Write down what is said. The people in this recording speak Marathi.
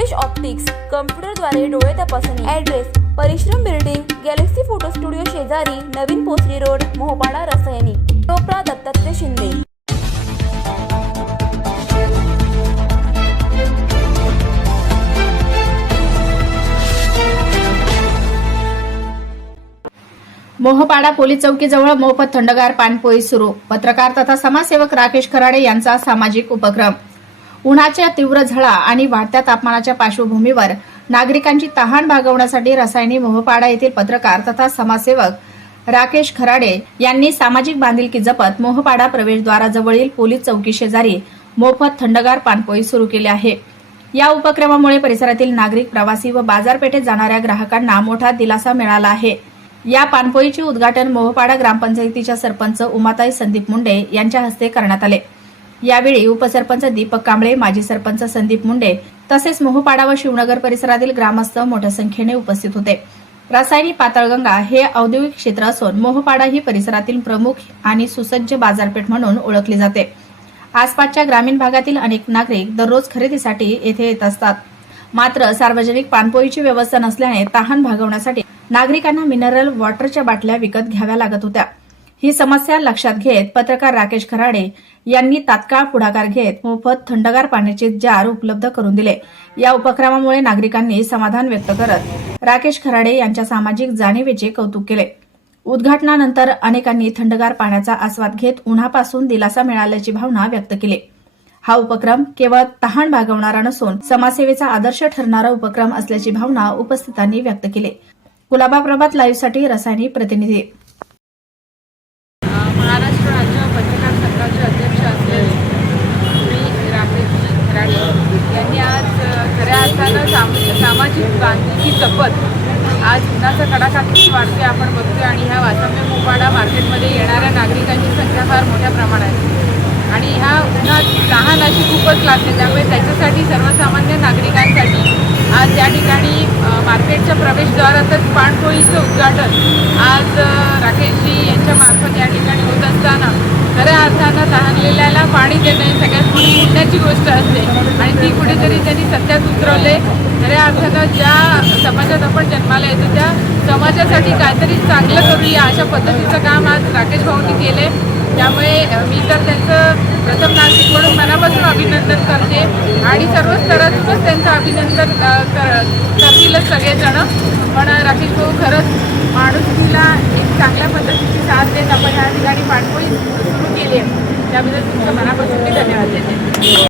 फ्रेश ऑप्टिक्स, कम्प्युटरद्वारे डोळे तपासणी. ॲड्रेस: परिश्रम बिल्डिंग, गॅलेक्सी फोटो स्टुडिओ शेजारी, नवीन पोसरी रोड, मोहपाडा, रसायनी. टोपरा दत्तात्रय शिंदे. मोहपाडा पोलीस चौकीजवळ मोफत थंडगार पाणपोई सुरू. पत्रकार तथा समाजसेवक राकेश खराडे यांचा सामाजिक उपक्रम. उन्हाच्या तीव्र झळा आणि वाढत्या तापमानाच्या पार्श्वभूमीवर नागरिकांची तहान भागवण्यासाठी रसायनी मोहपाडा येथील पत्रकार तथा समाजसेवक राकेश खराडे यांनी सामाजिक बांधिलकी जपत मोहपाडा प्रवेशद्वाराजवळील पोलीस चौकी शेजारी मोफत थंडगार पाणपोई सुरू केले आहे. या उपक्रमामुळे परिसरातील नागरिक, प्रवासी व बाजारपेठेत जाणाऱ्या ग्राहकांना मोठा दिलासा मिळाला आहे. या पाणपोईचे उद्घाटन मोहपाडा ग्रामपंचायतीच्या सरपंच उमाताई संदीप मुंडे यांच्या हस्ते करण्यात आले. यावेळी उपसरपंच दीपक कांबळे, माजी सरपंच संदीप मुंडे तसेच मोहपाडा व शिवनगर परिसरातील ग्रामस्थ मोठ्या संख्येने उपस्थित होते. रसायनी पाताळगंगा हे औद्योगिक क्षेत्र असून मोहपाडा ही परिसरातील प्रमुख आणि सुसज्ज बाजारपेठ म्हणून ओळखली जाते. आसपासच्या ग्रामीण भागातील अनेक नागरिक दररोज खरेदीसाठी येथे येत असतात. मात्र सार्वजनिक पाणपोईची व्यवस्था नसल्याने तहान भागवण्यासाठी नागरिकांना मिनरल वॉटरच्या बाटल्या विकत घ्याव्या लागत होत्या. ही समस्या लक्षात घेत पत्रकार राकेश खराडे यांनी तात्काळ पुढाकार घेत मोफत थंडगार पाण्याचे जार उपलब्ध करून दिले. या उपक्रमामुळे नागरिकांनी समाधान व्यक्त करत राकेश खराडे यांच्या सामाजिक जाणीवेचे कौतुक केले. उद्घाटनानंतर अनेकांनी थंडगार पाण्याचा आस्वाद घेत उन्हापासून दिलासा मिळाल्याची भावना व्यक्त केली. हा उपक्रम केवळ तहान भागवणारा नसून समाजसेवेचा आदर्श ठरणारा उपक्रम असल्याची भावना उपस्थितांनी व्यक्त केली. कुलाबा प्रभात लाईव्हसाठी रसायनी प्रतिनिधी. महाराष्ट्र राज्य पत्रकार संघाचे अध्यक्ष असलेले श्री राकेश खराडे यांनी आज खऱ्या अर्थानं सामाजिक बांधिलकी जपत आज उन्हाचा कडाका किती वाढते आपण बघतोय आणि ह्या वासंबे मोहपाडा मार्केटमध्ये येणाऱ्या नागरिकांची संख्या फार मोठ्या प्रमाणात आहे आणि ह्या उन्हात तहान अशी खूपच लागते. त्यामुळे त्याच्यासाठी सर्वसामान्य नागरिकांसाठी आज या ठिकाणी मार्केटच्या प्रवेशद्वारातच पाणपोईचं उद्घाटन आज राकेशजी यांच्या मार्फत या ठिकाणी होत असताना खऱ्या अर्थानं तहानलेल्याला पाणी देणे सगळ्यात मोठी पुण्याची गोष्ट असते आणि ती कुठेतरी त्यांनी सत्यात उतरवले. खऱ्या अर्थानं ज्या समाजात आपण जन्माला येतो त्या समाजासाठी काहीतरी चांगलं करूया अशा पद्धतीचं काम आज राकेश भाऊंनी केले. त्यामुळे मी तर त्यांचं प्रथम नागरिक म्हणून मनापासून अभिनंदन करते आणि सर्व स्तरातूनच त्यांचं अभिनंदन करतीलच सगळेजण. पण राकेश भाऊ खरंच माणुसकीला एक चांगल्या पद्धतीची साथ देत आपण या ठिकाणी पाणपोई सुरू केली आहे त्याबद्दल तुमचं मनापासून मी धन्यवाद देते.